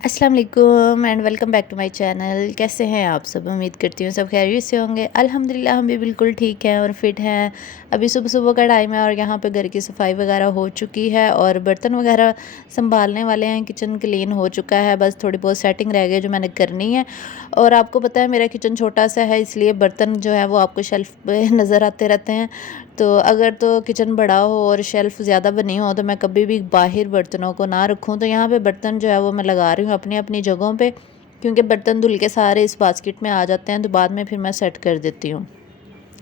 अस्सलाम वालेकुम and welcome back to my channel. कैसे हैं आप सब? उम्मीद करती हूँ सब खैरियत से होंगे। अल्हम्दुलिल्लाह हम भी बिल्कुल ठीक हैं और फिट हैं। अभी सुबह सुबह का टाइम है और यहाँ पे घर की सफाई वगैरह हो चुकी है और बर्तन वगैरह संभालने वाले हैं। किचन क्लीन हो चुका है, बस थोड़ी बहुत सेटिंग रह गई जो मैंने करनी है। और आपको पता है मेरा किचन छोटा सा है, इसलिए बर्तन जो है वो आपको शेल्फ पे नज़र आते रहते हैं। तो अगर तो किचन बड़ा हो और शेल्फ़ ज़्यादा बनी हो तो मैं कभी भी बाहर बर्तनों को ना रखूँ। तो यहाँ पे बर्तन जो है वो मैं लगा रही हूँ अपनी अपनी जगहों पे, क्योंकि बर्तन धुल के सारे इस बास्केट में आ जाते हैं तो बाद में फिर मैं सेट कर देती हूँ।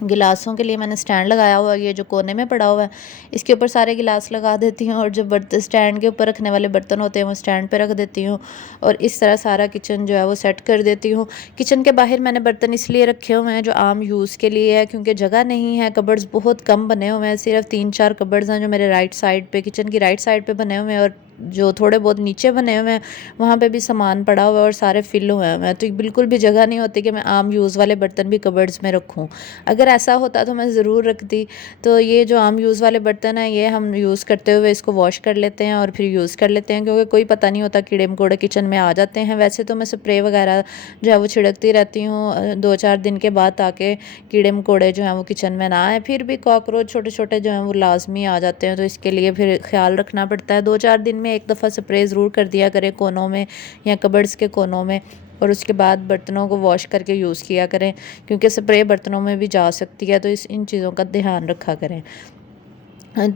गिलासों के लिए मैंने स्टैंड लगाया हुआ है, ये जो कोने में पड़ा हुआ है इसके ऊपर सारे गिलास लगा देती हूँ और जो बर्तन स्टैंड के ऊपर रखने वाले बर्तन होते हैं वो स्टैंड पे रख देती हूँ और इस तरह सारा किचन जो है वो सेट कर देती हूँ। किचन के बाहर मैंने बर्तन इसलिए रखे हुए हैं जो आम यूज़ के लिए है, क्योंकि जगह नहीं है। कबर्ड्स बहुत कम बने हुए हैं, सिर्फ 3-4 कबर्ड्स हैं जो मेरे राइट साइड पे, किचन की राइट साइड पे बने हुए हैं और जो थोड़े बहुत नीचे बने हुए हैं वहाँ पे भी सामान पड़ा हुआ है और सारे फिल हुए हैं। तो बिल्कुल भी जगह नहीं होती कि मैं आम यूज़ वाले बर्तन भी कबर्ड्स में रखूँ। अगर ऐसा होता तो मैं ज़रूर रखती। तो ये जो आम यूज़ वाले बर्तन हैं ये हम यूज़ करते हुए इसको वॉश कर लेते हैं और फिर यूज़ कर लेते हैं, क्योंकि कोई पता नहीं होता कीड़े मकोड़े किचन में आ जाते हैं। वैसे तो मैं स्प्रे वगैरह जो है वो छिड़कती रहती हूँ 2-4 दिन के बाद, ताकि कीड़े मकोड़े जो हैं वो किचन में ना आए। फिर भी कॉकरोच छोटे छोटे जो हैं वो लाजमी आ जाते हैं, तो इसके लिए फिर ख्याल रखना पड़ता है। 2-4 दिन में एक दफ़ा स्प्रे ज़रूर कर दिया करें कोनों में या कबर्ड्स के कोनों में, और उसके बाद बर्तनों को वॉश करके यूज़ किया करें, क्योंकि स्प्रे बर्तनों में भी जा सकती है। तो इन चीज़ों का ध्यान रखा करें।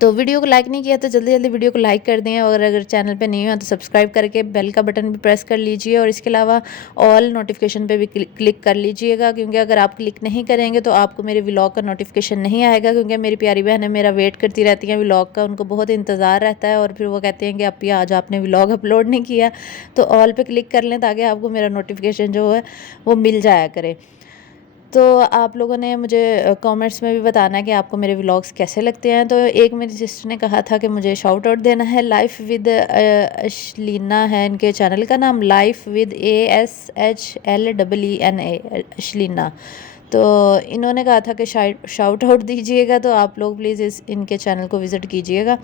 तो वीडियो को लाइक नहीं किया तो जल्दी जल्दी वीडियो को लाइक कर दें, और अगर चैनल पे नहीं हो तो सब्सक्राइब करके बेल का बटन भी प्रेस कर लीजिए और इसके अलावा ऑल नोटिफिकेशन पे भी क्लिक कर लीजिएगा, क्योंकि अगर आप क्लिक नहीं करेंगे तो आपको मेरे व्लॉग का नोटिफिकेशन नहीं आएगा। क्योंकि मेरी प्यारी बहनें मेरा वेट करती रहती हैं व्लॉग का, उनको बहुत इंतज़ार रहता है और फिर वो कहते हैं कि आप आज आपने व्लॉग अपलोड नहीं किया। तो ऑल पे क्लिक कर लें ताकि आपको मेरा नोटिफिकेशन जो है वो मिल जाया करे। तो आप लोगों ने मुझे कमेंट्स में भी बताना है कि आपको मेरे व्लॉग्स कैसे लगते हैं। तो एक मेरी सिस्टर ने कहा था कि मुझे शाउट आउट देना है। लाइफ विद अशलीना है इनके चैनल का नाम, लाइफ विद ASHLEENA अशलीना। तो इन्होंने कहा था कि शाउट आउट दीजिएगा, तो आप लोग प्लीज़ इनके चैनल को विज़िट कीजिएगा।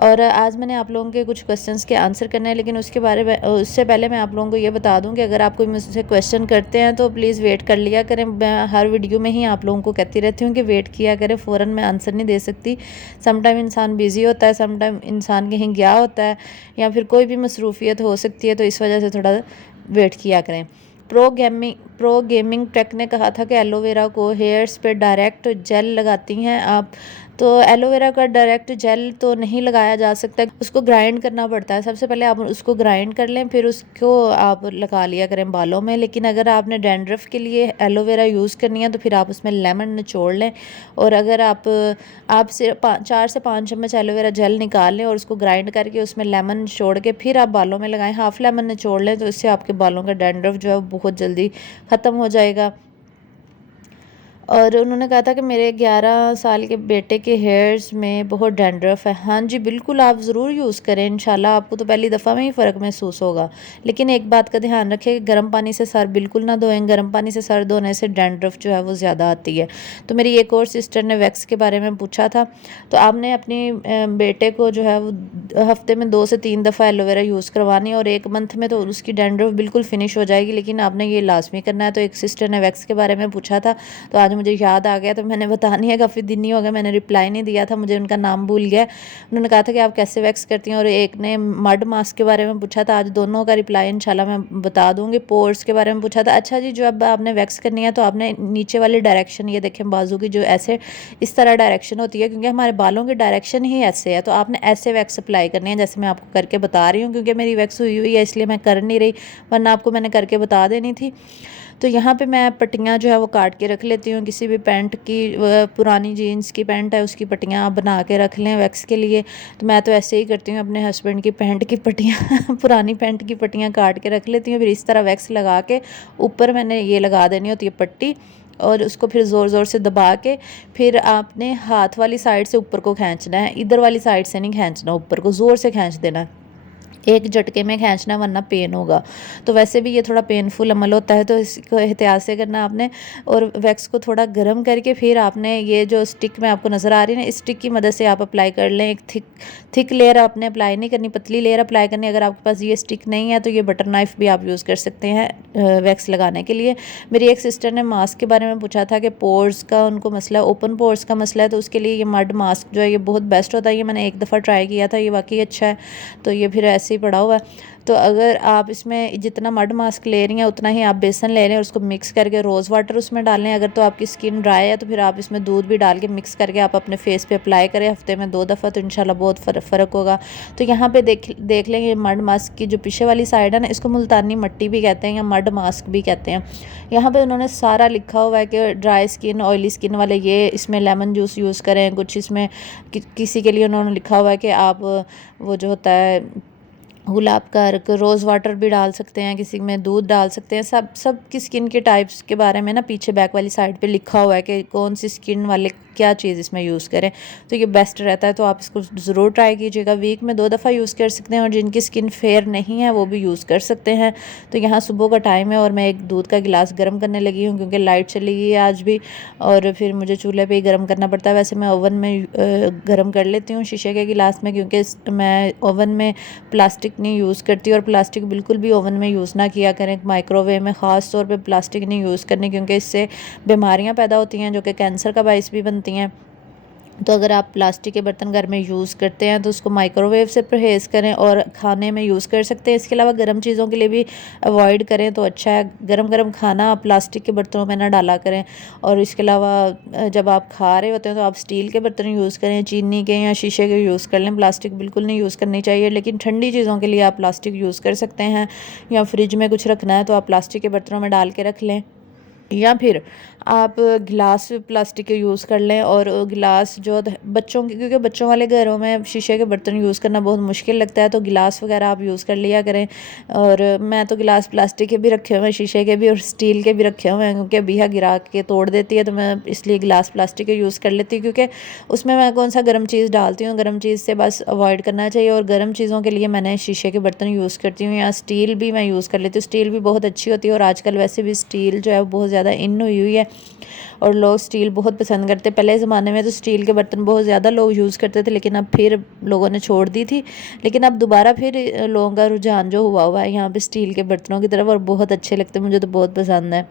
और आज मैंने आप लोगों के कुछ क्वेश्चंस के आंसर करने हैं, लेकिन उससे पहले मैं आप लोगों को ये बता दूं कि अगर आप कोई मुझसे क्वेश्चन करते हैं तो प्लीज़ वेट कर लिया करें। मैं हर वीडियो में ही आप लोगों को कहती रहती हूँ कि वेट किया करें, फ़ौरन मैं आंसर नहीं दे सकती। समटाइम इंसान बिज़ी होता है, समटाइम इंसान कहीं गया होता है या फिर कोई भी मसरूफियत हो सकती है, तो इस वजह से थोड़ा वेट किया करें। प्रो गेमिंग टेक ने कहा था कि एलोवेरा को हेयर्स पे डायरेक्ट जेल लगाती हैं आप। तो एलोवेरा का डायरेक्ट जेल तो नहीं लगाया जा सकता, उसको ग्राइंड करना पड़ता है। सबसे पहले आप उसको ग्राइंड कर लें, फिर उसको आप लगा लिया करें बालों में। लेकिन अगर आपने डैंड्रफ के लिए एलोवेरा यूज़ करनी है तो फिर आप उसमें लेमन निचोड़ लें, और अगर आप सिर्फ 4 से 5 चम्मच एलोवेरा जेल निकाल लें और उसको ग्राइंड करके उसमें लेमन निचोड़ के फिर आप बालों में लगाएं। हाफ़ लेमन निचोड़ लें तो इससे आपके बालों का डैंड्रफ जो है बहुत जल्दी ख़त्म हो जाएगा। और उन्होंने कहा था कि मेरे 11 साल के बेटे के हेयर्स में बहुत डैंड्रफ है। हाँ जी बिल्कुल, आप ज़रूर यूज़ करें, इंशाल्लाह आपको तो पहली दफ़ा में ही फ़र्क महसूस होगा। लेकिन एक बात का ध्यान रखें कि गर्म पानी से सर बिल्कुल ना धोएं। गर्म पानी से सर धोने से डैंड्रफ जो है वो ज़्यादा आती है। तो मेरी एक और सिस्टर ने वैक्स के बारे में पूछा था, तो आपने अपनी बेटे को जो है वो हफ्ते में 2 से 3 दफ़ा एलोवेरा यूज़ करवानी, और 1 मंथ में तो उसकी डैंड्रफ बिल्कुल फिनिश हो जाएगी। लेकिन आपने ये लाजमी करना है। तो एक सिस्टर ने वैक्स के बारे में पूछा था, तो आज मुझे याद आ गया, तो मैंने बता नहीं है, काफ़ी दिन नहीं हो गया मैंने रिप्लाई नहीं दिया था, मुझे उनका नाम भूल गया। उन्होंने कहा था कि आप कैसे वैक्स करती हैं, और एक ने मड मास्क के बारे में पूछा था। आज दोनों का रिप्लाई इंशाल्लाह मैं बता दूंगी। पोर्स के बारे में पूछा था। अच्छा जी, जो अब आपने वैक्स करनी है तो आपने नीचे वाली डायरेक्शन, ये देखें बाजू की जो ऐसे इस तरह डायरेक्शन होती है, क्योंकि हमारे बालों की डायरेक्शन ही ऐसे है, तो आपने ऐसे वैक्स अप्लाई करनी है जैसे मैं आपको करके बता रही हूँ। क्योंकि मेरी वैक्स हुई हुई है इसलिए मैं कर नहीं रही, वरना आपको मैंने करके बता देनी थी। तो यहाँ पे मैं पट्टियाँ जो है वो काट के रख लेती हूँ। किसी भी पैंट की, पुरानी जीन्स की पैंट है उसकी पट्टियाँ आप बना के रख लें वैक्स के लिए। तो मैं तो ऐसे ही करती हूँ, अपने हस्बैंड की पैंट की पट्टियाँ पुरानी पैंट की पट्टियाँ काट के रख लेती हूँ। फिर इस तरह वैक्स लगा के ऊपर मैंने ये लगा देनी होती है पट्टी, और उसको फिर ज़ोर ज़ोर से दबा के फिर आपने हाथ वाली साइड से ऊपर को खींचना है, इधर वाली साइड से नहीं खींचना, ऊपर को ज़ोर से खींच देना है। एक झटके में खींचना वरना पेन होगा। तो वैसे भी ये थोड़ा पेनफुल अमल होता है, तो इसको एहतियात से करना आपने। और वैक्स को थोड़ा गर्म करके फिर आपने ये जो स्टिक में आपको नज़र आ रही है ना, इस स्टिक की मदद से आप अप्लाई कर लें। एक थिक लेयर आपने अप्लाई नहीं करनी, पतली लेयर अप्लाई करनी। अगर आपके पास ये स्टिक नहीं है तो ये बटर नाइफ़ भी आप यूज़ कर सकते हैं वैक्स लगाने के लिए। मेरी एक सिस्टर ने मास्क के बारे में पूछा था कि पोर्स का उनको मसला, ओपन पोर्स का मसला है, तो उसके लिए ये मड मास्क जो है ये बहुत बेस्ट होता है। ये मैंने एक दफ़ा ट्राई किया था, ये वाकई अच्छा है। तो ये फिर ऐसे ही पड़ा हुआ है। तो अगर आप इसमें जितना मड मास्क ले रही हैं उतना ही आप बेसन ले लें और उसको मिक्स करके रोज़ वाटर उसमें डालें। अगर तो आपकी स्किन ड्राई है तो फिर आप इसमें दूध भी डाल के मिक्स करके आप अपने फेस पे अप्लाई करें हफ्ते में 2 दफ़ा, तो इंशाल्लाह बहुत फ़र्क होगा। तो यहाँ पे देख लेंगे मड मास्क की जो पीछे वाली साइड है ना, इसको मुल्तानी मट्टी भी कहते हैं या मड मास्क भी कहते हैं। यहाँ पे उन्होंने सारा लिखा हुआ है कि ड्राई स्किन, ऑयली स्किन वाले ये इसमें लेमन जूस यूज़ करें। कुछ इसमें किसी के लिए उन्होंने लिखा हुआ है कि आप वो जो होता है गुलाब का अर्क, रोज़ वाटर भी डाल सकते हैं, किसी में दूध डाल सकते हैं। सब की स्किन के टाइप्स के बारे में ना पीछे बैक वाली साइड पे लिखा हुआ है कि कौन सी स्किन वाले क्या चीज़ इसमें यूज़ करें। तो ये बेस्ट रहता है, तो आप इसको ज़रूर ट्राई कीजिएगा। वीक में 2 दफ़ा यूज़ कर सकते हैं और जिनकी स्किन फेयर नहीं है वो भी यूज़ कर सकते हैं। तो यहाँ सुबह का टाइम है और मैं एक दूध का गिलास गर्म करने लगी हूँ क्योंकि लाइट चली गई है आज भी, और फिर मुझे चूल्हे पे ही गर्म करना पड़ता है। वैसे मैं ओवन में गर्म कर लेती हूँ शीशे के गिलास में, क्योंकि मैं ओवन में प्लास्टिक नहीं यूज़ करती। और प्लास्टिक बिल्कुल भी ओवन में यूज़ ना किया करें, माइक्रोवेव में ख़ास तौर पे प्लास्टिक नहीं यूज़ करनी, क्योंकि इससे बीमारियां पैदा होती हैं जो कि कैंसर का बायस भी बनती हैं। तो अगर आप प्लास्टिक के बर्तन घर में यूज़ करते हैं तो उसको माइक्रोवेव से परहेज़ करें और खाने में यूज़ कर सकते हैं। इसके अलावा गर्म चीज़ों के लिए भी अवॉइड करें तो अच्छा है। गरम खाना आप प्लास्टिक के बर्तनों में ना डाला करें। और इसके अलावा जब आप खा रहे होते हैं तो आप स्टील के बर्तन यूज़ करें, चीनी के या शीशे के यूज़ कर लें। प्लास्टिक बिल्कुल नहीं यूज़ करनी चाहिए। लेकिन ठंडी चीज़ों के लिए आप प्लास्टिक यूज़ कर सकते हैं, या फ्रिज में कुछ रखना है तो आप प्लास्टिक के बर्तनों में डाल के रख लें, या फिर आप गिलास प्लास्टिक के यूज़ कर लें। और गिलास जो बच्चों के, क्योंकि बच्चों वाले घरों में शीशे के बर्तन यूज़ करना बहुत मुश्किल लगता है, तो गिलास वगैरह आप यूज़ कर लिया करें। और मैं तो गिलास प्लास्टिक के भी रखे हुए हैं, शीशे के भी और स्टील के भी रखे हुए हैं, क्योंकि अभी गिरा के तोड़ देती है, तो मैं इसलिए गिलास प्लास्टिक के यूज़ कर लेती हूँ। क्योंकि उसमें मैं कौन सा गर्म चीज़ डालती हूँ, गर्म चीज़ से बस अवॉइड करना चाहिए। और गर्म चीज़ों के लिए मैंने शीशे के बर्तन यूज़ करती हूँ, या स्टील भी मैं यूज़ कर लेती हूँ। स्टील भी बहुत अच्छी होती है और आजकल वैसे भी स्टील जो है वो बहुत ज़्यादा इन हुई हुई है और लोग स्टील बहुत पसंद करते। पहले ज़माने में तो स्टील के बर्तन बहुत ज़्यादा लोग यूज़ करते थे, लेकिन अब फिर लोगों ने छोड़ दी थी। लेकिन अब दोबारा फिर लोगों का रुझान जो हुआ है यहाँ पे स्टील के बर्तनों की तरफ, और बहुत अच्छे लगते हैं, मुझे तो बहुत पसंद है।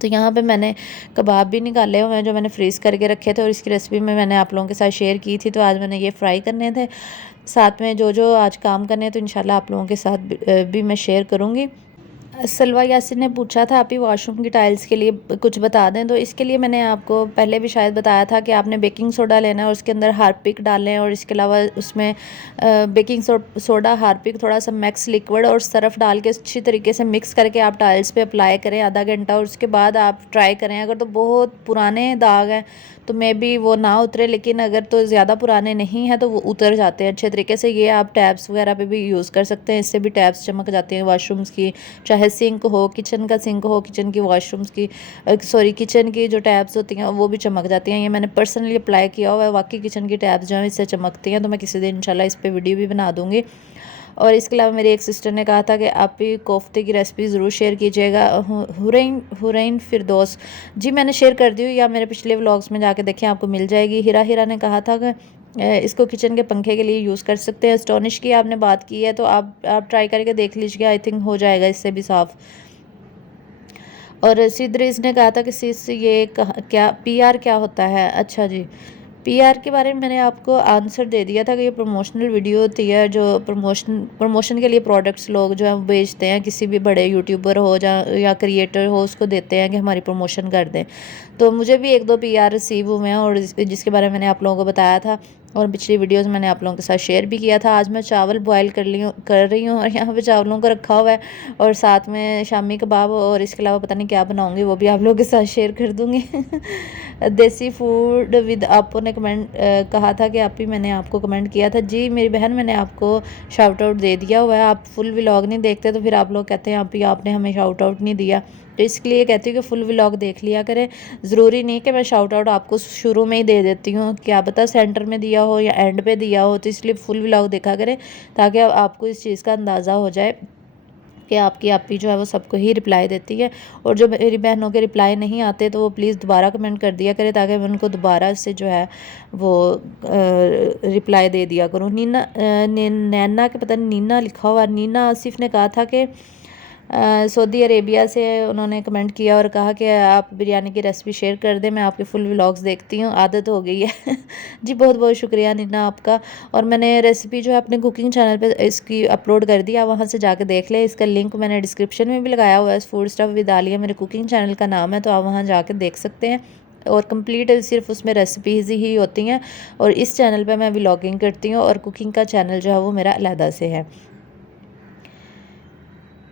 तो यहाँ पे मैंने कबाब भी निकाले हुए हैं जो मैंने फ्रीज़ करके रखे थे, और इसकी रेसिपी में मैंने आप लोगों के साथ शेयर की थी। तो आज मैंने ये फ्राई करने थे, साथ में जो आज काम करने हैं तो इंशाल्लाह आप लोगों के साथ भी मैं शेयर करूँगी। सलवा यासिन ने पूछा था आप ही वॉशरूम की टाइल्स के लिए कुछ बता दें। तो इसके लिए मैंने आपको पहले भी शायद बताया था कि आपने बेकिंग सोडा लेना है और उसके अंदर हार्पिक डालें, और इसके अलावा उसमें बेकिंग सोडा, हार्पिक, थोड़ा सा मैक्स लिक्विड और सरफ़ डाल के अच्छी तरीके से मिक्स करके आप टाइल्स पे अप्लाई करें आधा घंटा। और उसके बाद आप ट्राई करें। अगर तो बहुत पुराने दाग हैं तो मे बी वो ना उतरे, लेकिन अगर तो ज़्यादा पुराने नहीं हैं तो वो उतर जाते हैं अच्छे तरीके से। ये आप टैब्स वगैरह पे भी यूज़ कर सकते हैं, इससे भी टैब्स चमक जाती हैं वॉशरूम्स की, चाहे सिंक हो, किचन का सिंक हो, किचन की वॉशरूम्स की किचन की जो टैब्स होती हैं वो भी चमक जाती हैं। ये मैंने पर्सनली अप्लाई किया हुआ है, वाकई किचन की टैब्स जो हैं इससे चमकती हैं। तो मैं किसी दिन इंशाल्लाह इस पर वीडियो भी बना दूँगी। और इसके अलावा मेरी एक सिस्टर ने कहा था कि आप भी कोफ्ते की रेसिपी ज़रूर शेयर कीजिएगा। हुरैन फिरदौस जी, मैंने शेयर कर दी हुई, या मेरे पिछले व्लॉग्स में जाके देखें, आपको मिल जाएगी। हिरा ने कहा था कि इसको किचन के पंखे के लिए यूज़ कर सकते हैं। एस्टोनिश की आपने बात की है तो आप ट्राई करके देख लीजिएगा, आई थिंक हो जाएगा इससे भी साफ़। और सिद्रीज़ ने कहा था कि सिस ये क्या पीआर क्या होता है। अच्छा जी, पीआर के बारे में मैंने आपको आंसर दे दिया था कि ये प्रमोशनल वीडियो होती है जो प्रमोशन के लिए प्रोडक्ट्स लोग जो है वो बेचते हैं, किसी भी बड़े यूट्यूबर हो या क्रिएटर हो उसको देते हैं कि हमारी प्रमोशन कर दें। तो मुझे भी 1-2 पीआर रिसीव हुए हैं और जिसके बारे में मैंने आप लोगों को बताया था, और पिछली वीडियोज़ मैंने आप लोगों के साथ शेयर भी किया था। आज मैं चावल बॉयल कर रही हूँ और यहाँ पे चावलों को रखा हुआ है, और साथ में शामी कबाब, और इसके अलावा पता नहीं क्या बनाऊँगी वो भी आप लोगों के साथ शेयर कर दूँगी। देसी फूड विद आपो ने कहा था कि आप ही, मैंने आपको कमेंट किया था जी मेरी बहन, मैंने आपको शाउट आउट दे दिया हुआ है। आप फुल व्लॉग नहीं देखते तो फिर आप लोग कहते हैं आप ही आपने हमें शाउट आउट नहीं दिया, तो इसके लिए कहती हूँ कि फुल व्लॉग देख लिया करें। ज़रूरी नहीं कि मैं शाउट आउट आपको शुरू में ही दे देती हूँ, क्या पता सेंटर में दिया हो या एंड पे दिया हो, तो इसलिए फुल व्लॉग देखा करें ताकि आपको इस चीज़ का अंदाज़ा हो जाए कि आपकी आपी जो है वो सबको ही रिप्लाई देती है। और जो मेरी बहनों के रिप्लाई नहीं आते तो वो प्लीज़ दोबारा कमेंट कर दिया करें ताकि मैं उनको दोबारा से जो है वो रिप्लाई दे दिया करूँ। नैना के पता नहीं नीना लिखा हुआ, नीना आसिफ ने कहा था कि सऊदी अरेबिया से उन्होंने कमेंट किया और कहा कि आप बिरयानी की रेसिपी शेयर कर दें, मैं आपके फुल व्लॉग्स देखती हूँ, आदत हो गई है। जी बहुत बहुत शुक्रिया नीना आपका। और मैंने रेसिपी जो है अपने कुकिंग चैनल पे इसकी अपलोड कर दिया, वहाँ से जाके देख लें। इसका लिंक मैंने डिस्क्रिप्शन में भी लगाया हुआ है, फूड स्टफ विद आलिया मेरे कुकिंग चैनल का नाम है, तो आप वहाँ जाके देख सकते हैं। और कंप्लीट सिर्फ उसमें रेसिपीज़ ही होती हैं और इस चैनल पे मैं व्लॉगिंग करती हूँ और कुकिंग का चैनल जो है वो मेरा अलहदा से है।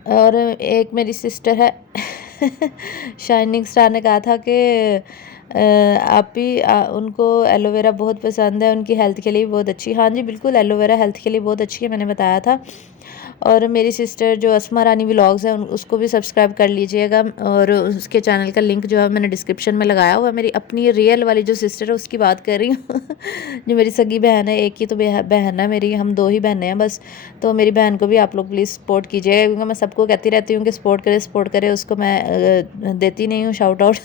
और एक मेरी सिस्टर है शाइनिंग स्टार ने कहा था कि आप भी उनको एलोवेरा बहुत पसंद है, उनकी हेल्थ के लिए बहुत अच्छी। हाँ जी बिल्कुल, एलोवेरा हेल्थ के लिए बहुत अच्छी है, मैंने बताया था। और मेरी सिस्टर जो अस्मा रानी व्लॉग्स है उसको भी सब्सक्राइब कर लीजिएगा और उसके चैनल का लिंक जो है मैंने डिस्क्रिप्शन में लगाया हुआ है। मेरी अपनी रियल वाली जो सिस्टर है उसकी बात कर रही हूँ जो मेरी सगी बहन है, एक ही तो बहन है मेरी, हम 2 ही बहनें हैं बस। तो मेरी बहन को भी आप लोग प्लीज़ सपोर्ट कीजिएगा, क्योंकि मैं सबको कहती रहती हूँ कि सपोर्ट करे, उसको मैं देती नहीं हूँ शाउट आउट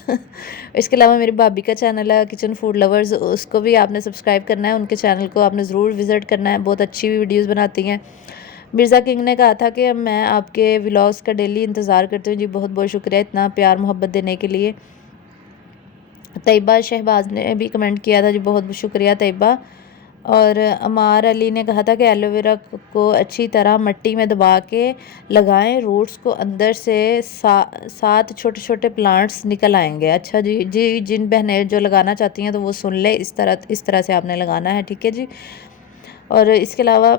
इसके अलावा मेरी भाभी का चैनल है किचन फूड लवर्स, उसको भी आपने सब्सक्राइब करना है, उनके चैनल को आपने ज़रूर विज़िट करना है, बहुत अच्छी वीडियोज़ बनाती हैं। मिर्ज़ा किंग ने कहा था कि मैं आपके व्लॉग्स का डेली इंतज़ार करती हूँ। जी बहुत बहुत शुक्रिया इतना प्यार मोहब्बत देने के लिए। तैयबा शहबाज ने भी कमेंट किया था, जी बहुत बहुत शुक्रिया तैयबा। और अमार अली ने कहा था कि एलोवेरा को अच्छी तरह मिट्टी में दबा के लगाएं, रूट्स को अंदर से 7 छोटे छोटे प्लांट्स निकल आएंगे। अच्छा जी जी, जिन बहनें जो लगाना चाहती हैं तो वो सुन ले, इस तरह से आपने लगाना है, ठीक है जी। और इसके अलावा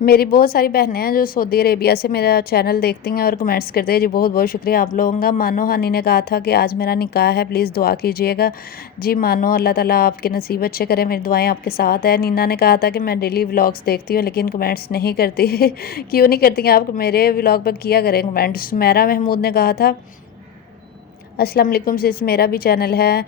मेरी बहुत सारी बहनें हैं जो सऊदी अरेबिया से मेरा चैनल देखती हैं और कमेंट्स करते हैं। जी बहुत बहुत शुक्रिया आप लोगों का। मानो हानी ने कहा था कि आज मेरा निकाह है, प्लीज़ दुआ कीजिएगा। जी मानो, अल्लाह ताला आपके नसीब अच्छे करे, मेरी दुआएं आपके साथ है। नीना ने कहा था कि मैं डेली व्लॉग्स देखती हूँ लेकिन कमेंट्स नहीं करती क्यों नहीं करती हैं आप? मेरे व्लॉग पर किया करें कमेंट। सुमेरा महमूद ने कहा था अस्सलाम वालेकुम सिस, मेरा भी चैनल है,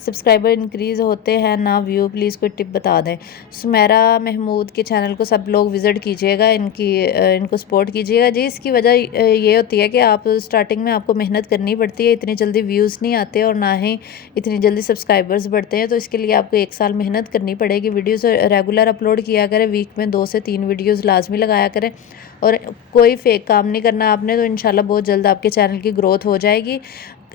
सब्सक्राइबर इंक्रीज़ होते हैं ना व्यू, प्लीज़ कोई टिप बता दें। सुमेरा महमूद के चैनल को सब लोग विज़िट कीजिएगा, इनको सपोर्ट कीजिएगा। जी इसकी वजह ये होती है कि आप स्टार्टिंग में आपको मेहनत करनी पड़ती है, इतनी जल्दी व्यूज़ नहीं आते और ना ही इतनी जल्दी सब्सक्राइबर्स बढ़ते हैं, तो इसके लिए आपको 1 साल मेहनत करनी पड़ेगी। वीडियोज़ रेगुलर अपलोड किया करें, वीक में 2 से 3 वीडियोज़ लाजमी लगाया करें और कोई फेक काम नहीं करना आपने, तो इंशाल्लाह बहुत जल्द आपके चैनल की ग्रोथ हो जाएगी।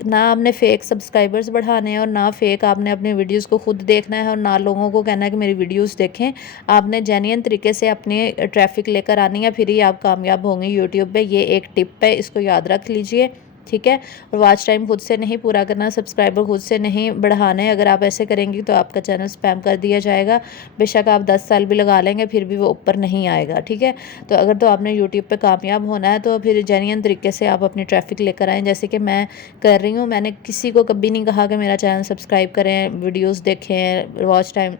ना आपने फ़ेक सब्सक्राइबर्स बढ़ाने हैं और ना फ़ेक आपने अपनी वीडियोस को खुद देखना है और ना लोगों को कहना है कि मेरी वीडियोस देखें। आपने जेन्युइन तरीके से अपनी ट्रैफिक लेकर आनी है, फिर ही आप कामयाब होंगे यूट्यूब पे। ये एक टिप है, इसको याद रख लीजिए, ठीक है। और वॉच टाइम खुद से नहीं पूरा करना, सब्सक्राइबर खुद से नहीं बढ़ाने। अगर आप ऐसे करेंगी तो आपका चैनल स्पैम कर दिया जाएगा, बेशक आप 10 साल भी लगा लेंगे फिर भी वो ऊपर नहीं आएगा, ठीक है। तो अगर तो आपने यूट्यूब पे कामयाब होना है तो फिर जेन्युइन तरीके से आप अपनी ट्रैफिक लेकर आएँ, जैसे कि मैं कर रही हूँ। मैंने किसी को कभी नहीं कहा कि मेरा चैनल सब्सक्राइब करें, वीडियोज़ देखें, वॉच टाइम,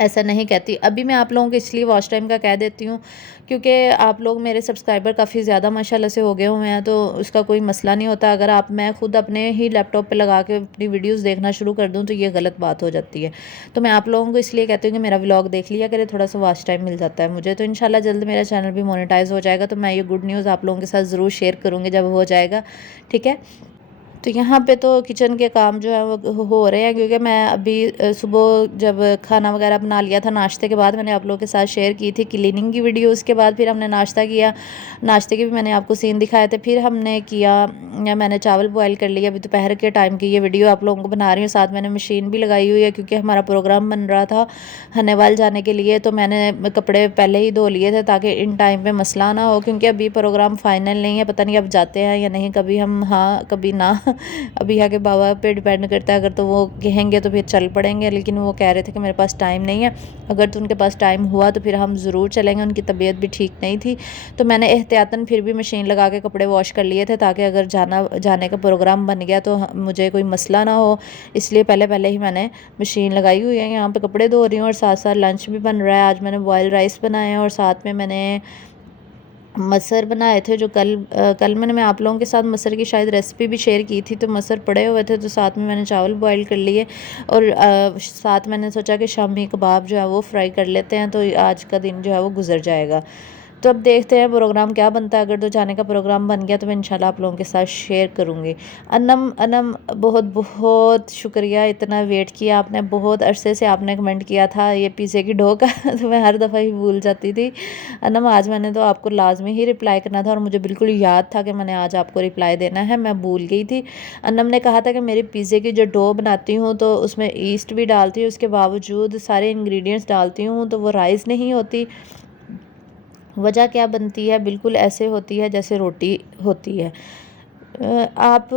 ऐसा नहीं कहती। अभी मैं आप लोगों को इसलिए वॉच टाइम का कह देती हूँ क्योंकि आप लोग मेरे सब्सक्राइबर काफ़ी ज़्यादा माशाल्लाह से हो गए हुए हैं, तो उसका कोई मसला नहीं होता। अगर मैं खुद अपने ही लैपटॉप पे लगा के अपनी वीडियोस देखना शुरू कर दूँ तो ये गलत बात हो जाती है। तो मैं आप लोगों को इसलिए कहती हूँ कि मेरा व्लॉग देख लिया करे, थोड़ा सा वॉच टाइम मिल जाता है मुझे। तो इंशाल्लाह जल्द मेरा चैनल भी मोनेटाइज हो जाएगा, तो मैं ये गुड न्यूज़ आप लोगों के साथ ज़रूर शेयर करूँगी जब हो जाएगा, ठीक है। तो यहाँ पे तो किचन के काम जो है वो हो रहे हैं, क्योंकि मैं अभी सुबह जब खाना वगैरह बना लिया था, नाश्ते के बाद मैंने आप लोगों के साथ शेयर की थी क्लीनिंग की वीडियो। उसके बाद फिर हमने नाश्ता किया, नाश्ते के भी मैंने आपको सीन दिखाए थे। फिर हमने किया, मैंने चावल बॉयल कर लिया। अभी दोपहर के टाइम की ये वीडियो आप लोगों को बना रही हूँ। साथ मैंने मशीन भी लगाई हुई है क्योंकि हमारा प्रोग्राम बन रहा था हनेवाल जाने के लिए, तो मैंने कपड़े पहले ही धो लिए थे ताकि इन टाइम पे मसला ना हो, क्योंकि अभी प्रोग्राम फाइनल नहीं है, पता नहीं अब जाते हैं या नहीं, कभी हम हाँ कभी ना अभी यहाँ के बाबा पे डिपेंड करता है। अगर तो वो कहेंगे तो फिर चल पड़ेंगे, लेकिन वो कह रहे थे कि मेरे पास टाइम नहीं है। अगर तो उनके पास टाइम हुआ तो फिर हम ज़रूर चलेंगे, उनकी तबीयत भी ठीक नहीं थी। तो मैंने एहतियातन फिर भी मशीन लगा के कपड़े वॉश कर लिए थे ताकि अगर जाने का प्रोग्राम बन गया तो मुझे कोई मसला ना हो, इसलिए पहले ही मैंने मशीन लगाई हुई है। यहाँ पे कपड़े धो रही हूँ और साथ साथ लंच भी बन रहा है। आज मैंने बॉयल राइस बनाए हैं और साथ में मैंने मसर बनाए थे, जो कल मैं आप लोगों के साथ मसर की शायद रेसिपी भी शेयर की थी। तो मसर पड़े हुए थे, तो साथ में मैंने चावल बॉईल कर लिए और साथ मैंने सोचा कि शामी कबाब जो है वो फ्राई कर लेते हैं, तो आज का दिन जो है वो गुजर जाएगा। तो अब देखते हैं प्रोग्राम क्या बनता है। अगर तो जाने का प्रोग्राम बन गया तो मैं इंशाल्लाह आप लोगों के साथ शेयर करूँगी। अनम अनम बहुत बहुत शुक्रिया, इतना वेट किया आपने, बहुत अरसे से आपने कमेंट किया था ये पिज़्ज़े की डो का तो मैं हर दफ़ा ही भूल जाती थी। अनम आज मैंने तो आपको लाजमी ही रिप्लाई करना था और मुझे बिल्कुल याद था कि मैंने आज आपको रिप्लाई देना है, मैं भूल गई थी। अनम ने कहा था कि मेरी पिज़्ज़े की जो डो बनाती हूँ तो उसमें ईस्ट भी डालती हूँ, उसके बावजूद सारे इंग्रेडिएंट्स डालती हूँ तो वो राइस नहीं होती। वजह क्या बनती है, बिल्कुल ऐसे होती है जैसे रोटी होती है। आप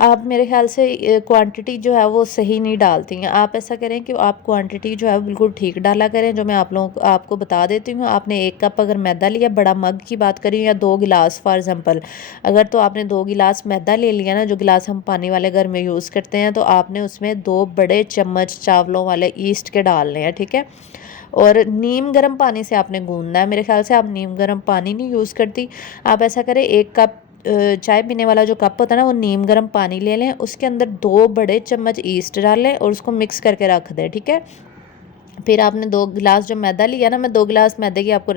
आप मेरे ख़्याल से क्वांटिटी जो है वो सही नहीं डालती हैं। आप ऐसा करें कि आप क्वांटिटी जो है वो बिल्कुल ठीक डाला करें, जो मैं आप लोगों को आपको बता देती हूँ। आपने 1 कप अगर मैदा लिया, बड़ा मग की बात करें, या 2 गिलास फॉर एग्ज़ाम्पल, अगर तो आपने 2 गिलास मैदा ले लिया ना, जो गिलास हम पानी वाले घर में यूज़ करते हैं, तो आपने उसमें 2 बड़े चम्मच चावलों वाले ईस्ट के डालने हैं, ठीक है। और नीम गर्म पानी से आपने गूंदना है। मेरे ख्याल से आप नीम गर्म पानी नहीं यूज़ करती। आप ऐसा करें, 1 कप चाय पीने वाला जो कप होता है ना, वो नीम गर्म पानी ले लें, उसके अंदर 2 बड़े चम्मच ईस्ट डालें और उसको मिक्स करके रख दें, ठीक है। फिर आपने 2 गिलास जो मैदा लिया ना, मैं 2 गिलास मैदे की आपको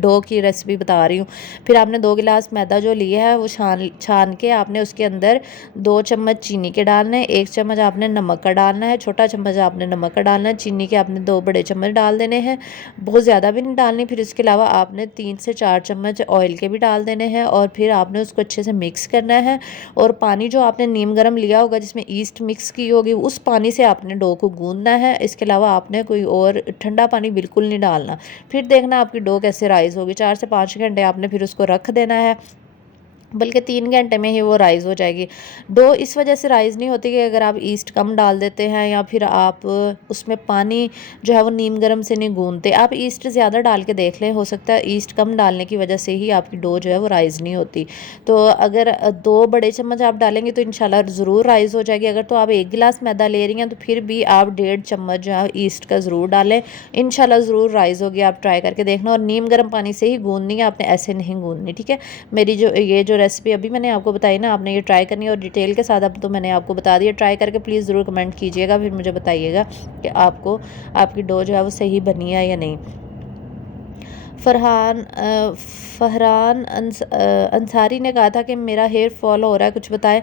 डो की रेसिपी बता रही हूँ। फिर आपने 2 गिलास मैदा जो लिया है वो छान के आपने उसके अंदर 2 चम्मच चीनी के डालना है, 1 चम्मच आपने नमक का डालना है, छोटा चम्मच आपने नमक का डालना है, चीनी के आपने 2 बड़े चम्मच डाल देने हैं, बहुत ज़्यादा भी नहीं डालनी। फिर इसके अलावा आपने 3 से 4 चम्मच ऑयल के भी डाल देने हैं और फिर आपने उसको अच्छे से मिक्स करना है। और पानी जो आपने नीम गर्म लिया होगा जिसमें ईस्ट मिक्स की होगी, उस पानी से आपने डो को गूंदना है। इसके अलावा आपने कोई और ठंडा पानी बिल्कुल नहीं डालना। फिर देखना आपकी डो कैसे राइज़ होगी। 4 से 5 घंटे आपने फिर उसको रख देना है, बल्कि 3 घंटे में ही वो राइज़ हो जाएगी। डो इस वजह से राइज़ नहीं होती कि अगर आप ईस्ट कम डाल देते हैं या फिर आप उसमें पानी जो है वो नीम गर्म से नहीं गूंदते। आप ईस्ट ज़्यादा डाल के देख लें, हो सकता है ईस्ट कम डालने की वजह से ही आपकी डो जो है वो राइज़ नहीं होती। तो अगर 2 बड़े चम्मच आप डालेंगे तो इंशाल्लाह ज़रूर राइज़ हो जाएगी। अगर तो आप 1 गिलास मैदा ले रही हैं तो फिर भी आप 1.5 चम्मच जो है ईस्ट का ज़रूर डालें, इंशाल्लाह ज़रूर राइज़ होगी। आप ट्राई करके देखना और नीम गर्म पानी से ही गूंदनी है, आपने ऐसे नहीं गूंदनी, ठीक है। मेरी जो रेसिपी अभी मैंने आपको बताई ना, आपने ये ट्राई करनी है और डिटेल के साथ अब तो मैंने आपको बता दिया। ट्राई करके प्लीज़ ज़रूर कमेंट कीजिएगा, फिर मुझे बताइएगा कि आपको आपकी डो जो है वो सही बनी है या नहीं। फरहान अंसारी ने कहा था कि मेरा हेयर फॉल हो रहा है, कुछ बताएं।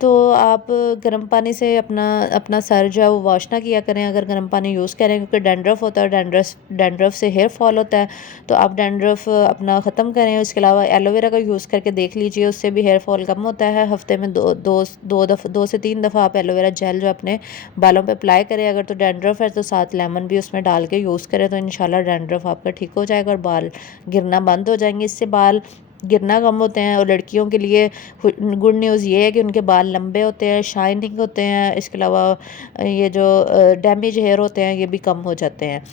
तो आप गर्म पानी से अपना अपना सर जो है वो वॉश ना किया करें अगर गर्म पानी यूज़ करें, क्योंकि डैंड्रफ होता है, डैंड्रफ से हेयर फॉल होता है। तो आप डैंड्रफ अपना ख़त्म करें। इसके अलावा एलोवेरा का यूज़ करके देख लीजिए, उससे भी हेयर फॉल कम होता है। हफ्ते में 2 से 3 दफ़ा आप एलोवेरा जेल जो अपने बालों पे अप्लाई करें। अगर तो डैंड्रफ है तो साथ लेमन भी उसमें डाल के यूज़ करें, तो इंशाल्लाह डैंड्रफ आपका ठीक हो जाएगा और बाल गिरना बंद हो जाएंगे। इससे बाल गिरना कम होते हैं। और लड़कियों के लिए गुड न्यूज़ ये है कि उनके बाल लंबे होते हैं, शाइनिंग होते हैं। इसके अलावा ये जो डैमेज हेयर होते हैं ये भी कम हो जाते हैं।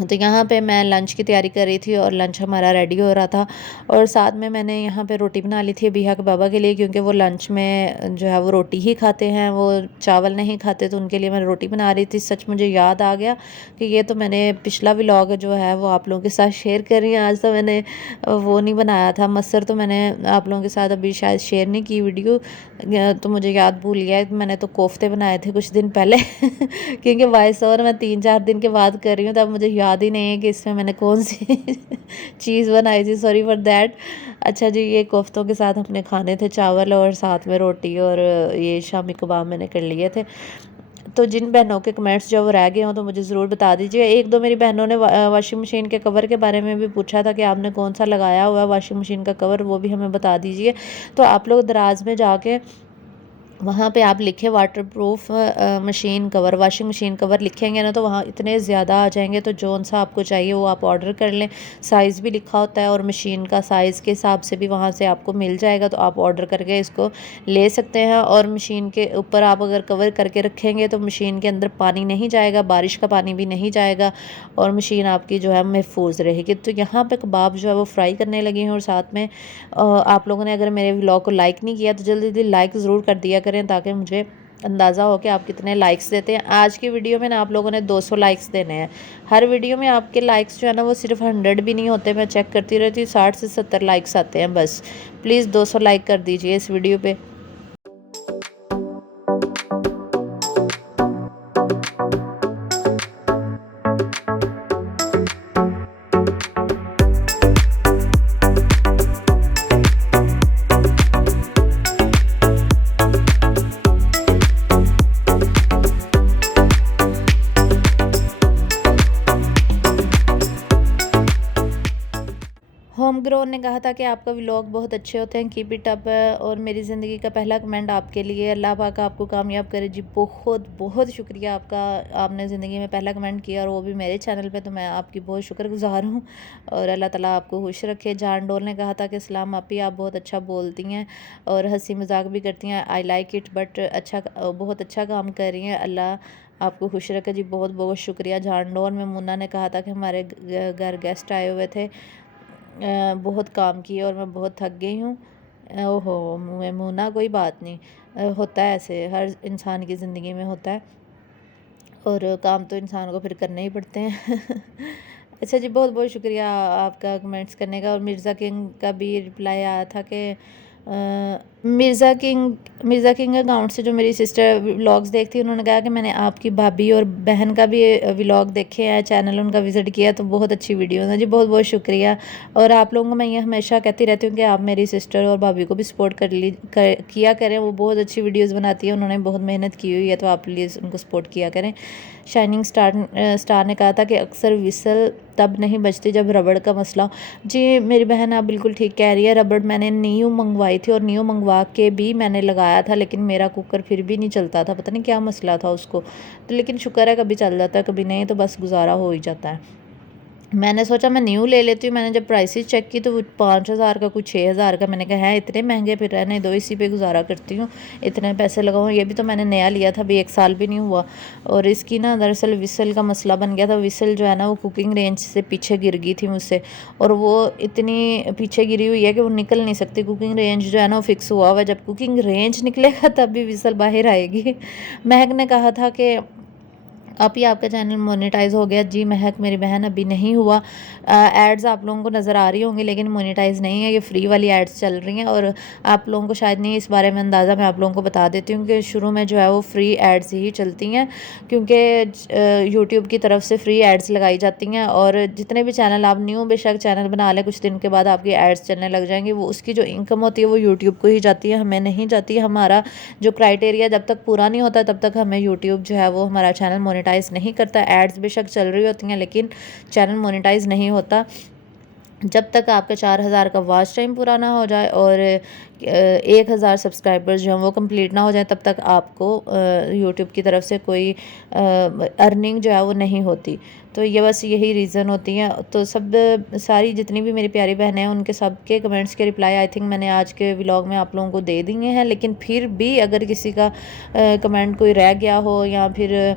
तो यहाँ पे मैं लंच की तैयारी कर रही थी और लंच हमारा रेडी हो रहा था और साथ में मैंने यहाँ पे रोटी बना ली थी बिहा के बाबा के लिए, क्योंकि वो लंच में जो है वो रोटी ही खाते हैं, वो चावल नहीं खाते। तो उनके लिए मैं रोटी बना रही थी। सच मुझे याद आ गया कि ये तो मैंने पिछला व्लॉग जो है वो आप लोगों के साथ शेयर कर रही हूँ। आज तो मैंने वो नहीं बनाया था मसर, तो मैंने आप लोगों के साथ अभी शायद शेयर नहीं की वीडियो, तो मुझे याद भूल गया। मैंने तो कोफ्ते बनाए थे कुछ दिन पहले क्योंकि वॉइस ओवर मैं 3-4 दिन के बाद कर रही हूँ, तब मुझे याद ही नहीं है कि इसमें मैंने कौन सी चीज़ बनाई थी, सॉरी फॉर दैट। अच्छा जी, ये कोफ्तों के साथ अपने खाने थे, चावल और साथ में रोटी, और ये शामी कबाब मैंने कर लिए थे। तो जिन बहनों के कमेंट्स जो वो रह गए हों तो मुझे ज़रूर बता दीजिए। 1-2 मेरी बहनों ने वॉशिंग मशीन के कवर के बारे में भी पूछा था कि आपने कौन सा लगाया हुआ है वॉशिंग मशीन का कवर, वो भी हमें बता दीजिए। तो आप लोग दराज में जाके वहाँ पे आप लिखे water proof machine cover, washing machine cover लिखेंगे ना, तो वहाँ इतने ज़्यादा आ जाएंगे। तो जौन सा आपको चाहिए वो आप ऑर्डर कर लें। साइज़ भी लिखा होता है और मशीन का साइज़ के हिसाब से भी वहाँ से आपको मिल जाएगा, तो आप ऑर्डर करके इसको ले सकते हैं। और मशीन के ऊपर आप अगर कवर करके रखेंगे तो मशीन के अंदर पानी नहीं जाएगा, बारिश का पानी भी नहीं जाएगा और मशीन आपकी जो है महफूज रहेगी। तो यहाँ पे कबाब जो है वो फ्राई करने लगी हैं और साथ में आप लोगों ने अगर मेरे व्लॉग को लाइक नहीं किया तो जल्दी जल्दी लाइक ज़रूर कर दिया करें, ताकि मुझे अंदाज़ा हो कि आप कितने लाइक्स देते हैं। आज की वीडियो में ना आप लोगों ने 200 लाइक्स देने हैं। हर वीडियो में आपके लाइक्स जो है ना वो सिर्फ 100 भी नहीं होते, मैं चेक करती रहती हूँ, 60 से 70 लाइक्स आते हैं बस। प्लीज़ 200 लाइक कर दीजिए इस वीडियो पे। होम ग्रोन ने कहा था कि आपका व्लॉग बहुत अच्छे होते हैं, कीप इट अप। और मेरी ज़िंदगी का पहला कमेंट आपके लिए, अल्लाह पाक आपको कामयाब करे। जी बहुत बहुत शुक्रिया आपका, आपने ज़िंदगी में पहला कमेंट किया और वो भी मेरे चैनल पे, तो मैं आपकी बहुत शुक्रगुज़ार हूँ। और अल्लाह ताला आपको खुश रखे। जान डोल ने कहा था कि सलाम आपी, आप बहुत अच्छा बोलती हैं और हंसी मजाक भी करती हैं, आई लाइक इट, बट अच्छा बहुत अच्छा काम कर रही हैं, अल्लाह आपको खुश रखे। जी बहुत बहुत शुक्रिया जान डोल। में मुन्ना ने कहा था कि हमारे घर गेस्ट आए हुए थे, बहुत काम किए और मैं बहुत थक गई हूँ। ओहो मैमूना, कोई बात नहीं, होता है ऐसे, हर इंसान की ज़िंदगी में होता है और काम तो इंसान को फिर करने ही पड़ते हैं। अच्छा जी, बहुत बहुत शुक्रिया आपका कमेंट्स करने का। और मिर्ज़ा किंग का भी रिप्लाई आया था कि मिर्ज़ा किंग अकाउंट से जो मेरी सिस्टर व्लॉग्स देखती है, उन्होंने कहा कि मैंने आपकी भाभी और बहन का भी व्लॉग देखे हैं, चैनल उनका विज़िट किया, तो बहुत अच्छी वीडियो है जी, बहुत बहुत शुक्रिया। और आप लोगों को मैं ये हमेशा कहती रहती हूँ कि आप मेरी सिस्टर और भाभी को भी सपोर्ट किया करें, वो बहुत अच्छी वीडियोज़ बनाती है, उन्होंने बहुत मेहनत की हुई है, तो आप प्लीज़ उनको सपोर्ट किया करें। शाइनिंग स्टार ने कहा था कि अक्सर विसल तब नहीं बजती जब रबड़ का मसला हो। जी मेरी बहन आप बिल्कुल ठीक कह रही है, रबड़ मैंने न्यू मंगवाई थी और न्यू मंगवा के भी मैंने लगाया था, लेकिन मेरा कुकर फिर भी नहीं चलता था, पता नहीं क्या मसला था उसको। तो लेकिन शुक्र है कभी चल जाता है कभी नहीं, तो बस गुजारा हो ही जाता है। मैंने सोचा मैं न्यू ले लेती हूँ, मैंने जब प्राइसेस चेक की तो वो 5,000 का, कुछ 6,000 का। मैंने कहा है इतने महंगे, फिर रहने दो, इसी पे गुजारा करती हूँ, इतने पैसे लगाऊँ। ये भी तो मैंने नया लिया था, अभी 1 साल भी नहीं हुआ। और इसकी ना दरअसल विसल का मसला बन गया था। विसल जो है ना वो कुकिंग रेंज से पीछे गिर गई थी मुझसे, और वो इतनी पीछे गिरी हुई है कि वो निकल नहीं सकती। कुकिंग रेंज जो है ना वो फिक्स हुआ हुआ है, जब कुकिंग रेंज निकलेगा तब भी विसल बाहर आएगी। महक ने कहा था कि अब ही आपका चैनल मोनेटाइज हो गया। जी महक मेरी बहन, अभी नहीं हुआ। एड्स आप लोगों को नज़र आ रही होंगी लेकिन मोनेटाइज नहीं है, ये फ्री वाली एड्स चल रही हैं। और आप लोगों को शायद नहीं इस बारे में अंदाज़ा, मैं आप लोगों को बता देती हूँ कि शुरू में जो है वो फ्री एड्स ही चलती हैं, क्योंकि यूट्यूब की तरफ से फ्री एड्स लगाई जाती हैं। और जितने भी चैनल आप न्यू बेशक चैनल बना लें, कुछ दिन के बाद आपकी एड्स चलने लग जाएंगी, वो उसकी जो इनकम होती है वो यूट्यूब को ही जाती है, हमें नहीं जाती है। हमारा जो क्राइटेरिया जब तक पूरा नहीं होता तब तक हमें यूट्यूब जो है वो हमारा चैनल मोनेटाइज नहीं करता। एड्स बेशक चल रही होती हैं लेकिन चैनल मोनेटाइज नहीं होता जब तक आपका 4,000 का वॉच टाइम पूरा ना हो जाए और 1,000 सब्सक्राइबर्स जो हैं वो कंप्लीट ना हो जाए, तब तक आपको यूट्यूब की तरफ से कोई अर्निंग जो है वो नहीं होती। तो ये बस यही रीज़न होती हैं। तो सब सारी जितनी भी मेरी प्यारी बहनें हैं उनके सब के कमेंट्स के रिप्लाई आई थिंक मैंने आज के व्लॉग में आप लोगों को दे दिए हैं। लेकिन फिर भी अगर किसी का कमेंट कोई रह गया हो या फिर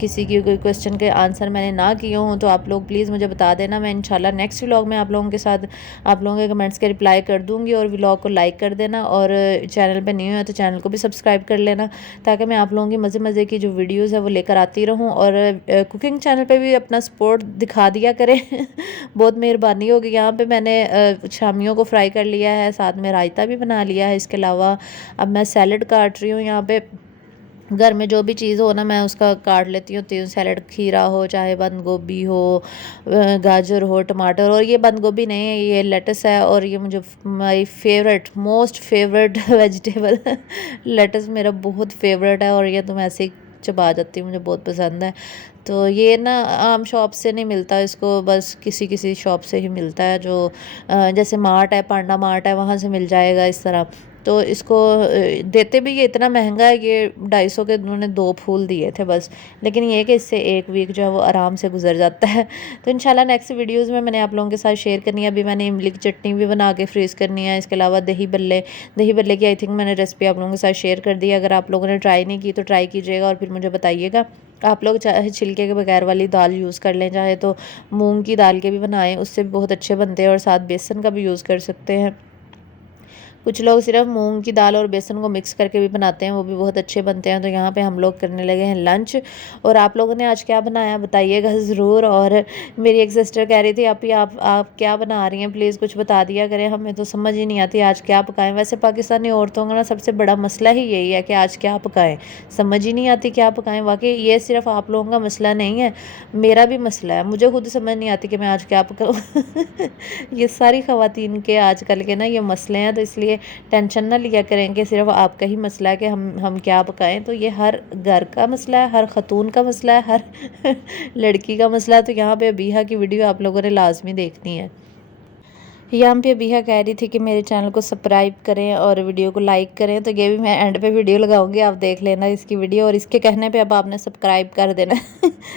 किसी की कोई क्वेश्चन के आंसर मैंने ना किए हों, तो आप लोग प्लीज़ मुझे बता देना। मैं इंशाल्लाह नेक्स्ट व्लॉग में आप लोगों के साथ आप लोगों के कमेंट्स के रिप्लाई कर दूँगी। और व्लॉग को लाइक कर देना, और चैनल पे न्यू है तो चैनल को भी सब्सक्राइब कर लेना, ताकि मैं आप लोगों की मज़े मज़े की जो वीडियोज़ है वो लेकर आती रहूँ। और कुकिंग चैनल पे भी अपना सपोर्ट दिखा दिया करें। बहुत मेहरबानी होगी। यहाँ पे मैंने शामियों को फ्राई कर लिया है, साथ में रायता भी बना लिया है। इसके अलावा अब मैं सैलड काट रही हूँ। यहाँ पे घर में जो भी चीज़ हो ना मैं उसका काट लेती हूँ सैलड, खीरा हो, चाहे बंद गोभी हो, गाजर हो, टमाटर। और ये बंद गोभी नहीं है, ये लेटस है, और ये मुझे my favourite most favourite vegetable lettuce मेरा बहुत फेवरेट है, और ये तो मैं ऐसे ही चबा जाती हूँ, मुझे बहुत पसंद है। तो ये ना आम शॉप से नहीं मिलता, इसको बस किसी किसी शॉप से ही मिलता है, जो जैसे मार्ट है, पांडा मार्ट है, वहाँ से मिल जाएगा इस तरह। तो इसको देते भी ये इतना महंगा है, ये 250 के उन्होंने 2 फूल दिए थे बस। लेकिन ये है कि इससे 1 वीक जो है वो आराम से गुजर जाता है। तो इंशाल्लाह नेक्स्ट वीडियोज़ में मैंने आप लोगों के साथ शेयर करनी है। अभी मैंने इमली की चटनी भी बना के फ्रीज़ करनी है। इसके अलावा दही बल्ले की आई थिंक मैंने रेसिपी आप लोगों के साथ शेयर कर दी है। अगर आप लोगों ने ट्राई नहीं की तो ट्राई कीजिएगा और फिर मुझे बताइएगा। आप लोग चाहे छिलके के बगैर वाली दाल यूज़ कर लें, चाहे तो मूँग की दाल के भी बनाएँ, उससे भी बहुत अच्छे बनते हैं, और साथ बेसन का भी यूज़ कर सकते हैं। कुछ लोग सिर्फ मूंग की दाल और बेसन को मिक्स करके भी बनाते हैं, वो भी बहुत अच्छे बनते हैं। तो यहाँ पे हम लोग करने लगे हैं लंच। और आप लोगों ने आज क्या बनाया बताइएगा ज़रूर। और मेरी एक सिस्टर कह रही थी आप क्या बना रही हैं, प्लीज़ कुछ बता दिया करें, हमें तो समझ ही नहीं आती आज क्या पकाएं। वैसे पाकिस्तानी औरतों का ना सबसे बड़ा मसला ही यही है कि आज क्या पकाएं, समझ ही नहीं आती क्या पकाएं। वाकई ये सिर्फ आप लोगों का मसला नहीं है, मेरा भी मसला है, मुझे खुद समझ नहीं आती कि मैं आज क्या पकाऊं। ये सारी ख़वातीन के आजकल के ना ये मसले हैं। तो इसलिए टेंशन ना लिया करें कि सिर्फ आपका ही मसला है कि हम क्या पकाएं। तो ये हर घर का मसला है, हर खतून का मसला है, हर लड़की का मसला है। तो यहाँ पे अबीहा की वीडियो आप लोगों ने लाजमी देखनी है। यहाँ पे अबीहा कह रही थी कि मेरे चैनल को सब्सक्राइब करें और वीडियो को लाइक करें। तो ये भी मैं एंड पे वीडियो लगाऊंगी, आप देख लेना इसकी वीडियो। और इसके कहने पे अब आपने सब्सक्राइब कर देना।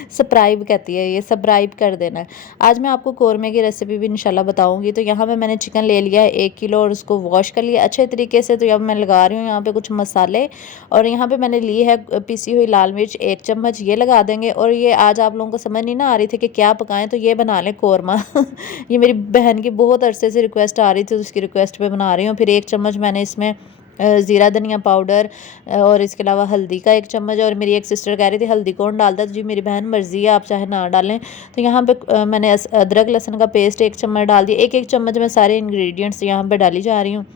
सब्सक्राइब कहती है ये, सब्सक्राइब कर देना। आज मैं आपको कौरमे की रेसिपी भी इंशाल्लाह बताऊंगी। तो यहाँ पे मैंने चिकन ले लिया है 1 किलो और उसको वॉश कर लिया अच्छे तरीके से। तो अब मैं लगा रही हूँ यहाँ पे कुछ मसाले। और यहाँ पे मैंने ली है पिसी हुई लाल मिर्च 1 चम्मच, ये लगा देंगे। और ये आज आप लोगों को समझ नहीं ना आ रही थी कि क्या पकाएं, तो ये बना लें कौरमा। ये मेरी बहन की बहुत अरसे से रिक्वेस्ट आ रही थी, तो उसकी रिक्वेस्ट पे बना रही हूँ। फिर 1 चम्मच मैंने इसमें ज़ीरा धनिया पाउडर और इसके अलावा हल्दी का 1 चम्मच। और मेरी एक सिस्टर कह रही थी हल्दी कौन डालता है, तो जी मेरी बहन मर्ज़ी है, आप चाहे ना डालें। तो यहाँ पे मैंने अदरक लहसुन का पेस्ट 1 चम्मच डाल दिया। एक चम्मच में सारे इंग्रेडिएंट्स यहाँ पे डाली जा रही हूँ।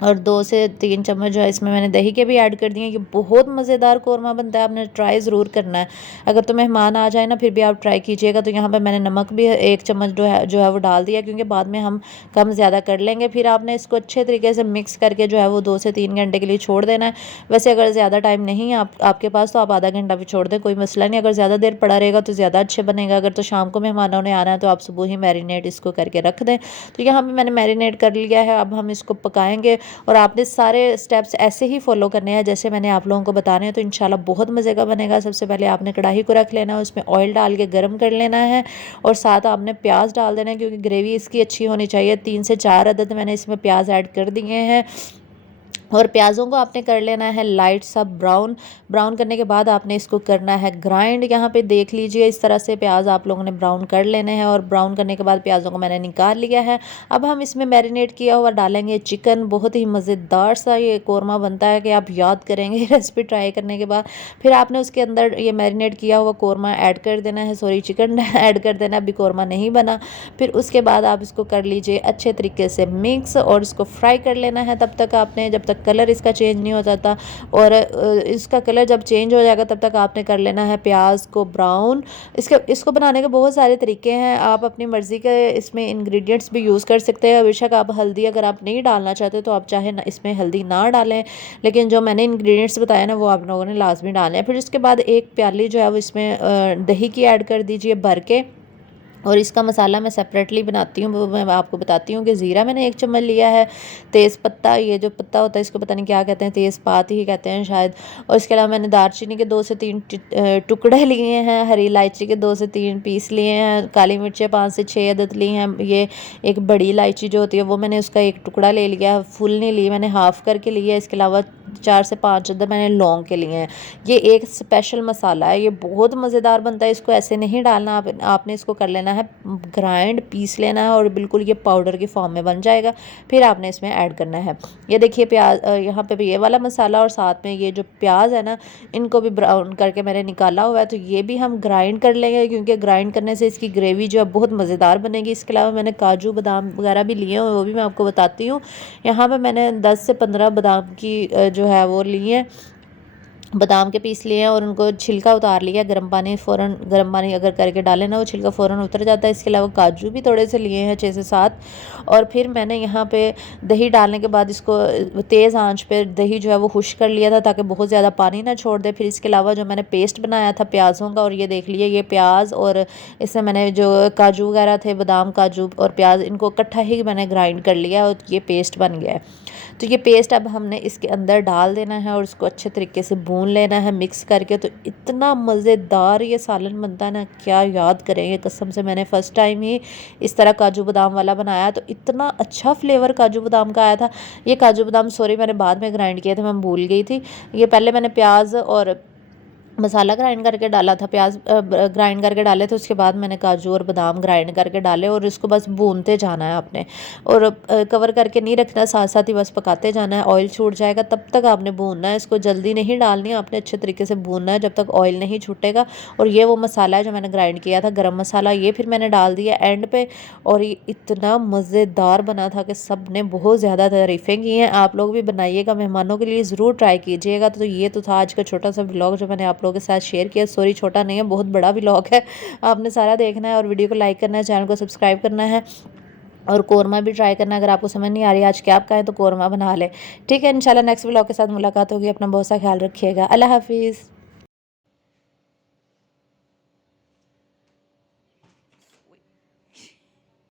और 2 से 3 चम्मच जो है इसमें मैंने दही के भी ऐड कर दिए। ये बहुत मज़ेदार कौरमा बनता है, आपने ट्राई ज़रूर करना है। अगर तो मेहमान आ जाए ना फिर भी आप ट्राई कीजिएगा। तो यहाँ पे मैंने नमक भी 1 चम्मच जो है वो डाल दिया, क्योंकि बाद में हम कम ज़्यादा कर लेंगे। फिर आपने इसको अच्छे तरीके से मिक्स करके जो है वो 2 से 3 घंटे के लिए छोड़ देना है। वैसे अगर ज़्यादा टाइम नहीं है आपके पास तो आप आधा घंटा भी छोड़ दें, कोई मसला नहीं। अगर ज़्यादा देर पड़ा रहेगा तो ज़्यादा अच्छे बनेगा। अगर तो शाम को मेहमानों ने आना है तो आप सुबह ही मैरिनेट इसको करके रख दें। तो यहाँ पर मैंने मैरिनेट कर लिया है, अब हम इसको पकाएँगे। और आपने सारे स्टेप्स ऐसे ही फॉलो करने हैं जैसे मैंने आप लोगों को बताने हैं, तो इंशाल्लाह बहुत मज़े का बनेगा। सबसे पहले आपने कढ़ाई को रख लेना है, उसमें ऑयल डाल के गर्म कर लेना है। और साथ आपने प्याज डाल देना है, क्योंकि ग्रेवी इसकी अच्छी होनी चाहिए। 3 से 4 अदद मैंने इसमें प्याज ऐड कर दिए हैं। और प्याज़ों को आपने कर लेना है लाइट सा ब्राउन। ब्राउन करने के बाद आपने इसको करना है ग्राइंड। यहाँ पे देख लीजिए इस तरह से प्याज आप लोगों ने ब्राउन कर लेने हैं। और ब्राउन करने के बाद प्याज़ों को मैंने निकाल लिया है। अब हम इसमें मैरिनेट किया हुआ डालेंगे चिकन। बहुत ही मज़ेदार सा ये कौरमा बनता है कि आप याद करेंगे रेसिपी ट्राई करने के बाद। फिर आपने उसके अंदर ये मैरिनेट किया हुआ कौरमा ऐड कर देना है, सॉरी चिकन ऐड कर देना, अभी कौरमा नहीं बना। फिर उसके बाद आप इसको कर लीजिए अच्छे तरीके से मिक्स और इसको फ्राई कर लेना है तब तक आपने, जब तक कलर इसका चेंज नहीं हो जाता। और इसका कलर जब चेंज हो जाएगा तब तक आपने कर लेना है प्याज को ब्राउन। इसको बनाने के बहुत सारे तरीके हैं, आप अपनी मर्ज़ी के इसमें इंग्रेडिएंट्स भी यूज़ कर सकते हैं। बेशक आप हल्दी अगर आप नहीं डालना चाहते तो आप चाहे ना इसमें हल्दी ना डालें, लेकिन जो मैंने इंग्रेडिएंट्स बताया ना वो आप लोगों ने लाजमी डालना है। फिर उसके बाद 1 प्याली जो है वो इसमें दही की ऐड कर दीजिए भर के। और इसका मसाला मैं सेपरेटली बनाती हूँ, वो मैं आपको बताती हूँ कि ज़ीरा मैंने 1 चम्मच लिया है। तेज़पत्ता, ये जो पत्ता होता है इसको पता नहीं क्या कहते हैं, तेज़पात ही कहते हैं शायद। और इसके अलावा मैंने दालचीनी के 2 से 3 टुकड़े लिए हैं, हरी इलायची के 2 से 3 पीस लिए हैं, काली मिर्चें 5 से 6 अदद ली हैं। ये एक बड़ी इलायची जो होती है वो मैंने उसका 1 टुकड़ा ले लिया है, फुल नहीं ली, मैंने हाफ़ करके लिया है। इसके अलावा 4 से 5 अदद मैंने लौंग के लिए हैं। ये एक स्पेशल मसाला है, ये बहुत मज़ेदार बनता है। इसको ऐसे नहीं डालना, आपने इसको कर लेना है ग्राइंड, पीस लेना है और बिल्कुल ये पाउडर की फॉर्म में बन जाएगा। फिर आपने इसमें ऐड करना है, ये देखिए प्याज, यहाँ पे भी ये वाला मसाला और साथ में ये जो प्याज है ना इनको भी ब्राउन करके मैंने निकाला हुआ है। तो ये भी हम ग्राइंड कर लेंगे, क्योंकि ग्राइंड करने से इसकी ग्रेवी जो है बहुत मज़ेदार बनेगी। इसके अलावा मैंने काजू बादाम वगैरह भी लिए हैं, वो भी मैं आपको बताती हूँ। यहाँ पर मैंने 10 से 15 बादाम की जो है वो लिए हैं, बादाम के पीस लिए हैं और उनको छिलका उतार लिया। गर्म पानी फ़ौरन, गर्म पानी अगर करके डालें ना वो छिलका फ़ौरन उतर जाता है। इसके अलावा काजू भी थोड़े से लिए हैं 6 से 7। और फिर मैंने यहाँ पे दही डालने के बाद इसको तेज़ आंच पे दही जो है वो खुश कर लिया था ताकि बहुत ज़्यादा पानी ना छोड़ दे। फिर इसके अलावा जो मैंने पेस्ट बनाया था प्याज़ों का, और ये देख लिए ये प्याज और इसमें मैंने जो काजू वगैरह थे, बादाम काजू और प्याज, इनको इकट्ठा ही मैंने ग्राइंड कर लिया और ये पेस्ट बन गया है। तो ये पेस्ट अब हमने इसके अंदर डाल देना है और उसको अच्छे तरीके से भून लेना है मिक्स करके। तो इतना मज़ेदार ये सालन बनता है ना, क्या याद करेंगे कसम से। मैंने फ़र्स्ट टाइम ही इस तरह काजू बादाम वाला बनाया तो इतना अच्छा फ्लेवर काजू बादाम का आया था। ये काजू बादाम सॉरी मैंने बाद में ग्राइंड किए थे, मैं भूल गई थी। ये पहले मैंने प्याज और मसाला ग्राइंड करके डाला था, प्याज ग्राइंड करके डाले थे, उसके बाद मैंने काजू और बादाम ग्राइंड करके डाले और इसको बस भूनते जाना है आपने। और कवर करके नहीं रखना, साथ साथ ही बस पकाते जाना है। ऑयल छूट जाएगा तब तक आपने भूनना है इसको, जल्दी नहीं डालनी है आपने, अच्छे तरीके से भूनना है जब तक ऑयल नहीं छूटेगा। और ये वो मसाला है जो मैंने ग्राइंड किया था, गरम मसाला, ये फिर मैंने डाल दिया एंड पे। और ये इतना मज़ेदार बना था कि सब ने बहुत ज़्यादा तारीफ़ें की हैं। आप लोग भी बनाइएगा, मेहमानों के लिए ज़रूर ट्राई कीजिएगा। तो ये तो था आज का छोटा सा व्लॉग जो मैंने आप लोगों के साथ शेयर किया। सॉरी, छोटा नहीं है, बहुत बड़ा व्लॉग है, आपने सारा देखना है और वीडियो को लाइक करना है, चैनल को सब्सक्राइब करना है और कोरमा भी ट्राई करना है। अगर आपको समझ नहीं आ रही आज क्या आप कहें तो कोरमा बना ले। ठीक है, इंशाल्लाह नेक्स्ट व्लॉग के साथ मुलाकात होगी। अपना बहुत सा ख्याल रखिएगा। अल्लाह हाफिज़।